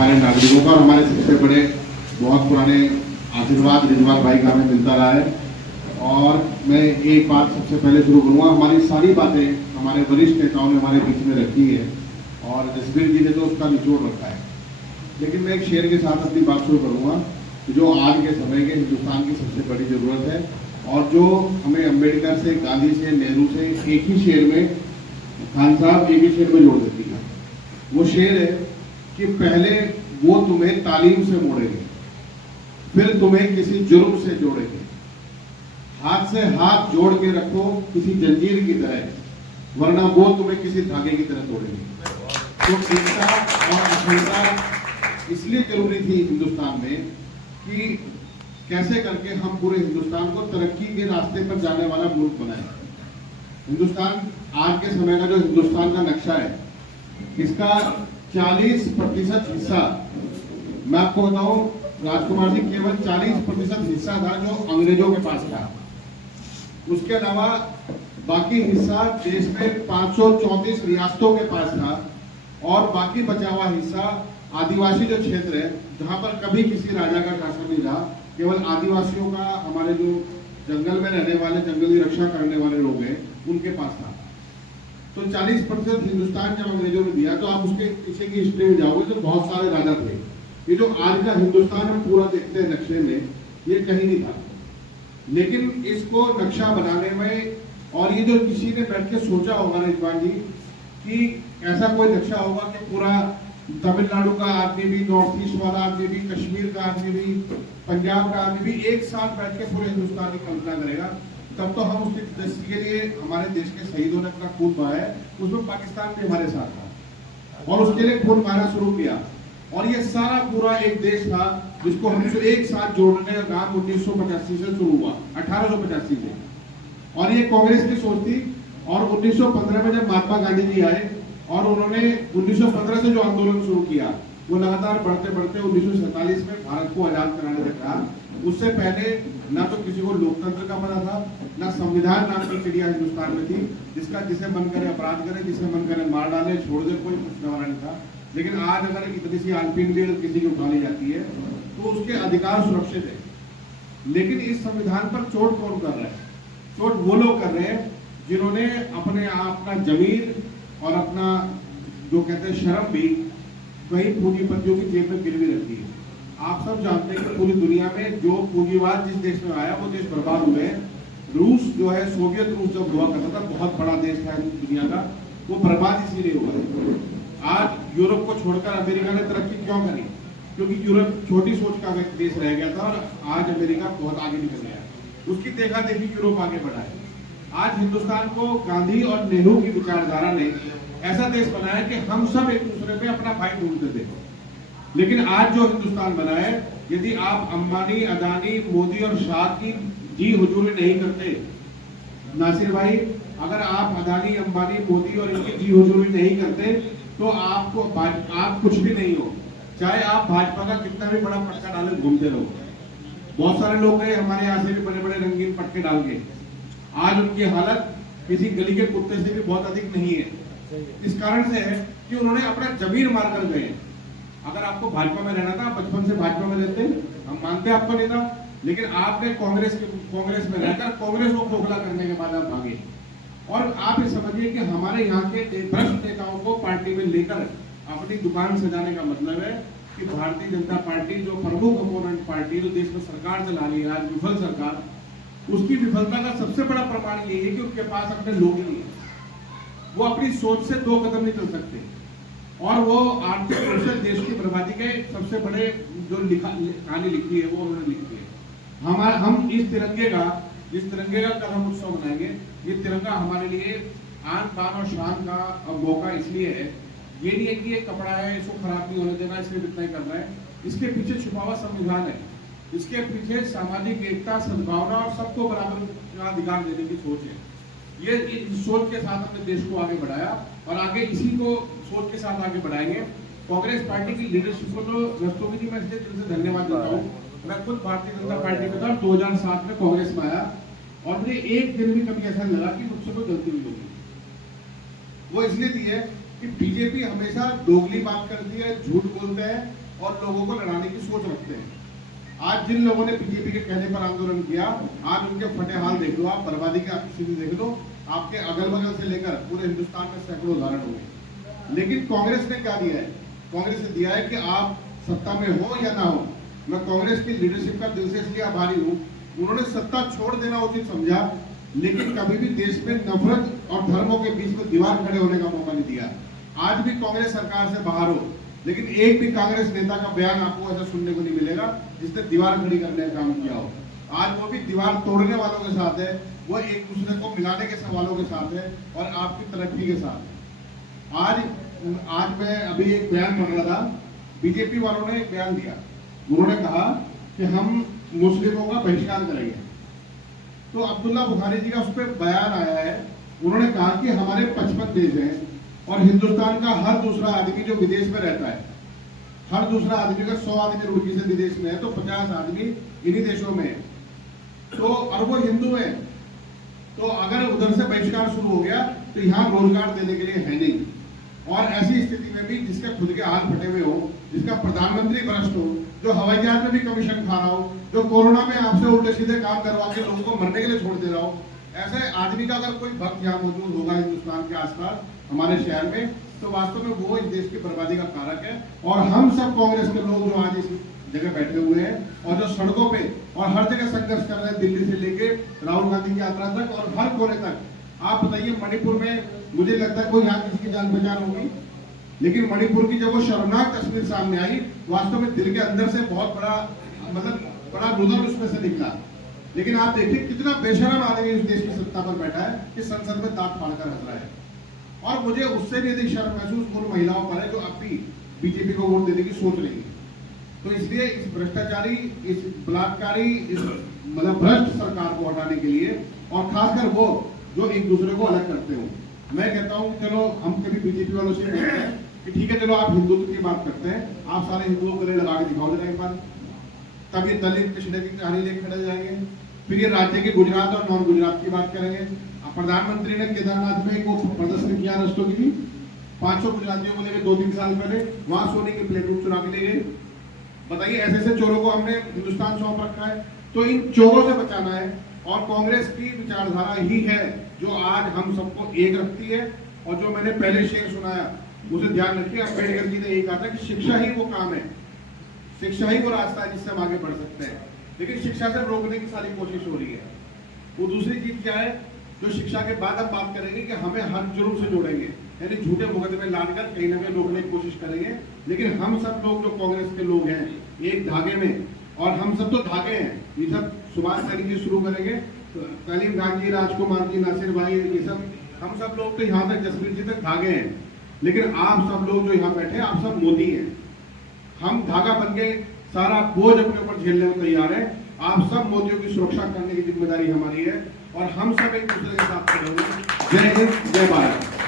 हमारे नागरिकों का और हमारे सबसे बड़े बहुत पुराने आशीर्वाद रिजवान भाई का हमें मिलता रहा है। और मैं एक बात सबसे पहले शुरू करूँगा, हमारी सारी बातें हमारे वरिष्ठ नेताओं ने हमारे बीच में रखी है और जसबीर जी ने तो उसका निचोड़ रखा है, लेकिन मैं एक शेर के साथ अपनी बात शुरू करूँगा जो आज के समय के हिंदुस्तान की सबसे बड़ी ज़रूरत है और जो हमें अम्बेडकर से, गांधी से, नेहरू से एक ही शेर में, खान साहब एक ही शेर में जोड़ देती है। वो शेर है कि पहले वो तुम्हें तालीम से मोड़ेंगे, फिर तुम्हें किसी जुर्म से जोड़ेंगे, हाथ से हाथ जोड़ के रखो किसी जंजीर की तरह, वरना वो तुम्हें किसी धागे की तरह तोड़ेंगे। तो एकता और अखंडता इसलिए जरूरी थी हिंदुस्तान में कि कैसे करके हम पूरे हिंदुस्तान को तरक्की के रास्ते पर जाने वाला मुल्क बनाए। हिंदुस्तान आज के समय का जो हिंदुस्तान का नक्शा है, इसका 40% हिस्सा, मैं आपको बताऊं राजकुमार जी, केवल 40% हिस्सा था जो अंग्रेजों के पास था। उसके अलावा बाकी हिस्सा देश में 534 रियासतों के पास था और बाकी बचा हुआ हिस्सा आदिवासी जो क्षेत्र है, जहां पर कभी किसी राजा का शासन नहीं रहा, केवल आदिवासियों का, हमारे जो जंगल में रहने वाले, जंगल की रक्षा करने वाले लोग हैं, उनके पास था। तो 40% हिंदुस्तान जब अंग्रेजों ने दिया, तो आप उसके पीछे की हिस्ट्री में जाओगे तो बहुत सारे राजा थे। ये जो आज का हिंदुस्तान हम पूरा देखते हैं नक्शे में, ये कहीं नहीं था। लेकिन इसको नक्शा बनाने में, और ये जो किसी ने बैठ के सोचा होगा रिजवान जी कि ऐसा कोई नक्शा होगा कि पूरा तमिलनाडु का आदमी भी, नॉर्थ ईस्ट वाला आदमी भी, कश्मीर का आदमी भी, पंजाब का आदमी भी एक साथ बैठ के पूरे हिंदुस्तान की कल्पना करेगा, तब तो हम उसकी दृष्टि के लिए हमारे देश के शहीदों ने अपना खून बहाया। उसमें पाकिस्तान भी हमारे साथ था और उसके लिए खून बहाना शुरू किया। और ये सारा पूरा एक देश था जिसको हम एक साथ जोड़ने का काम 1985 से शुरू हुआ, 1885 से। और ये कांग्रेस की सोच थी। और 1915 में जब महात्मा गांधी जी आए और उन्होंने 1915 से जो आंदोलन शुरू किया, वो लगातार बढ़ते बढ़ते 1947 में भारत को आजाद कराने तक रहा। उससे पहले ना तो किसी को लोकतंत्र का पता था, ना संविधान नाम की चिड़िया हिंदुस्तान में थी जिसका जिसे मन करे अपराध करे, जिसे मन करे मार डाले, छोड़ दे, कोई कुछ नवारा नहीं था। लेकिन आज अगर इतनी सी आलपीन भी किसी की उठा ली जाती है तो उसके अधिकार सुरक्षित है। लेकिन इस संविधान पर चोट कौन कर रहा है? चोट वो लोग कर रहे हैं जिन्होंने अपने अपना जमीन और अपना जो कहते हैं शर्म भी कई पूंजीपतियों की जेब में गिरवी रखती है। आप सब जानते हैं कि पूरी दुनिया में जो पूंजीवाद जिस देश में आया वो देश बर्बाद हुए हैं। रूस जो है, सोवियत रूस जब हुआ करता था, बहुत बड़ा देश था दुनिया का, वो बर्बाद इसीलिए हुआ है। आज यूरोप को छोड़कर अमेरिका ने तरक्की क्यों करी? क्योंकि यूरोप छोटी सोच का देश रह गया था और आज अमेरिका बहुत आगे निकल गया। उसकी देखा देखी यूरोप आगे बढ़ा है। आज हिंदुस्तान को गांधी और नेहरू की विचारधारा ने ऐसा देश बनाया कि हम सब एक दूसरे पे अपना भाई ढूंढते थे। लेकिन आज जो हिंदुस्तान बना है, यदि आप अंबानी, अदानी, मोदी और शाह की जी हुजूरी नहीं करते, नासिर भाई, अगर आप अदानी, अंबानी, मोदी और इनकी जी हुजूरी नहीं करते तो आपको आप कुछ भी नहीं हो। चाहे आप भाजपा का कितना भी बड़ा पटका डाले घूमते रहो। बहुत सारे लोग गए हमारे यहाँ से भी बड़े बड़े रंगीन पटके डाल के, आज उनकी हालत किसी गली के कुत्ते से भी बहुत अधिक नहीं है। इस कारण से है कि उन्होंने अपना जमीन मार कर गए। अगर आपको भाजपा में रहना था, बचपन से भाजपा में रहते, हम मानते आपको नहीं था, लेकिन आपने कांग्रेस में रहकर कांग्रेस को खोखला करने के बाद आप भागे। और आप ये समझिए कि हमारे यहाँ के भ्रष्ट नेताओं को पार्टी में लेकर अपनी दुकान सजाने का मतलब है कि भारतीय जनता पार्टी जो प्रमुख अपोनेंट पार्टी, जो देश में सरकार चला रही है आज, विफल सरकार, उसकी विफलता का सबसे बड़ा प्रमाण यही है कि उनके पास अपने लोग नहीं है। वो अपनी सोच से 2 कदम नहीं चल सकते और वो आर्थिक रूप से देश की बर्बादी के सबसे बड़े जो कहानी लिखी है वो उन्होंने लिखी है। हम इस तिरंगे का कल हम उत्सव मनाएंगे। ये तिरंगा हमारे लिए आन बान और शान का मौका इसलिए है, ये नहीं है कि ये कपड़ा है, इसको खराब नहीं होने देना, इसलिए इतना ही करना है। इसके पीछे छुपा हुआ संविधान है, इसके पीछे सामाजिक एकता, सद्भावना और सबको बराबर का अधिकार देने की सोच है। ये इस सोच के साथ हमने देश को आगे बढ़ाया और आगे इसी को सोच के साथ आगे बढ़ाएंगे। कांग्रेस पार्टी की लीडरशिप को तो रस्तों की मैं इसलिए दिल से धन्यवाद देता हूँ। मैं खुद भारतीय जनता पार्टी में था, 2007 में कांग्रेस में आया और मुझे एक दिन भी कभी ऐसा लगा कि मुझसे कोई गलती हुई होगी। वो इसलिए थी है कि बीजेपी हमेशा दोगली बात करती है, झूठ बोलते हैं और लोगों को लड़ाने की सोच रखते हैं। आज जिन लोगों ने बीजेपी के कहने पर आंदोलन किया, आज उनके फटे हाल देख लो, आप बर्बादी की स्थिति देख लो, आपके अगल बगल से लेकर पूरे हिंदुस्तान में सैकड़ों उदाहरण होंगे। लेकिन कांग्रेस ने क्या दिया है? कांग्रेस ने दिया है कि आप सत्ता में हो या ना हो, मैं कांग्रेस की लीडरशिप का दिल से इसलिए आभारी हूँ। उन्होंने सत्ता छोड़ देना उचित समझा, लेकिन कभी भी देश में नफरत और धर्मों के बीच में दीवार खड़े होने का मौका नहीं दिया। आज भी कांग्रेस सरकार से बाहर हो, लेकिन एक भी कांग्रेस नेता का बयान आपको ऐसा सुनने को नहीं मिलेगा जिसने दीवार खड़ी करने का काम किया हो। आज वो भी दीवार तोड़ने वालों के साथ है, वो एक दूसरे को मिलाने के सवालों के साथ है और आपकी तरक्की के साथ। आज मैं अभी एक बयान पढ़ रहा था, बीजेपी वालों ने एक बयान दिया। उन्होंने कहा कि हम मुस्लिमों का बहिष्कार करेंगे। तो अब्दुल्ला बुखारी जी का उस पर बयान आया है। उन्होंने कहा कि हमारे 55 देश हैं और हिंदुस्तान का हर दूसरा आदमी जो विदेश में रहता है, हर दूसरा आदमी का 100 आदमी रुड़की से विदेश में है, तो 50 आदमी इन्हीं देशों में है, तो और वो हिंदू है। तो अगर उधर से बहिष्कार शुरू हो गया तो यहाँ रोजगार देने के लिए है नहीं। और ऐसी स्थिति में भी जिसके खुद के हाथ फटे हुए हो, जिसका प्रधानमंत्री भ्रष्ट हो, जो हवाई जहाज में भी कमीशन खा रहा हो, जो कोरोना में आपसे उल्टे सीधे काम करवा के लोगों को मरने के लिए छोड़ दे रहा हो, ऐसे आदमी का अगर कोई भक्त यहाँ मौजूद होगा हिंदुस्तान के आसपास हमारे शहर में, तो वास्तव में वो इस देश की बर्बादी का कारक है। और हम सब कांग्रेस के लोग जो आज इस जगह बैठे हुए हैं और जो सड़कों पे और हर जगह संघर्ष कर रहे हैं, दिल्ली से लेके राहुल गांधी की यात्रा तक और हर कोने तक, आप बताइए मणिपुर में मुझे लगता है कोई यहाँ किसी की जान पहचान होगी, लेकिन मणिपुर की जब वो शर्मनाक तस्वीर सामने आई, वास्तव में दिल के अंदर से बहुत बड़ा बड़ा रुदन उसमें से निकला। लेकिन आप देखिए कितना बेशरम आदमी इस देश की सत्ता पर बैठा है कि संसद में दांत फाड़कर हंस रहा है। और मुझे उससे भी अधिक शर्म महसूस उन महिलाओं पर है जो अब भी बीजेपी को वोट देने की सोच रही है। तो इसलिए इस भ्रष्टाचारी, इस बलात्कारी, इस भ्रष्ट सरकार को हटाने के लिए, और खासकर वो जो एक दूसरे को अलग करते हो, मैं कहता हूँ चलो हम कभी बीजेपी वालों से कहते हैं कि ठीक है चलो आप हिंदुत्व की बात करते हैं, आप सारे हिंदुओं को लगा के दिखाओ जरा एक बार, तब ये दलित पिछड़े की कहानी लेकर खड़े जाएंगे। फिर ये राज्य के गुजरात और नॉन गुजरात की बात करेंगे। प्रधानमंत्री ने केदारनाथ में वो प्रदर्शन किया रस्तों की, 500 गुजरातियों को लेकर 2-3 साल पहले वहां सोने की प्लेट चुरा के ले गए। बताइए ऐसे ऐसे चोरों को हमने हिंदुस्तान सौंप रखा है। तो इन चोरों से बचाना है, और कांग्रेस की विचारधारा ही है जो आज हम सबको एक रखती है। और जो मैंने पहले शेर सुनाया उसे ध्यान रखिए, अम्बेडकर जी ने यही कहा था कि शिक्षा ही वो काम है, शिक्षा ही वो रास्ता है जिससे हम आगे बढ़ सकते हैं। लेकिन शिक्षा से रोकने की सारी कोशिश हो रही है। वो दूसरी चीज क्या है जो शिक्षा के बाद हम बात करेंगे कि हमें हर जुर्म से जोड़ेंगे, यानी झूठे मुकदमे लादकर कहीं ना कहीं रोकने की कोशिश करेंगे। लेकिन हम सब लोग जो कांग्रेस के लोग हैं एक धागे में, और हम सब तो धागे हैं, ये सब सुभाष सैनिक जी शुरू करेंगे, कलीम खान जी, राजकुमार जी, नासिर भाई, ये सब हम सब लोग तो यहाँ तक जसवीर जी तक धागे हैं। लेकिन आप सब लोग जो यहाँ बैठे हैं आप सब मोती हैं। हम धागा बन के सारा बोझ अपने ऊपर झेलने को तैयार है। आप सब मोतियों की सुरक्षा करने की जिम्मेदारी हमारी है, और हम सब एक दूसरे के साथ खड़े होंगे। जय हिंद, जय भारत।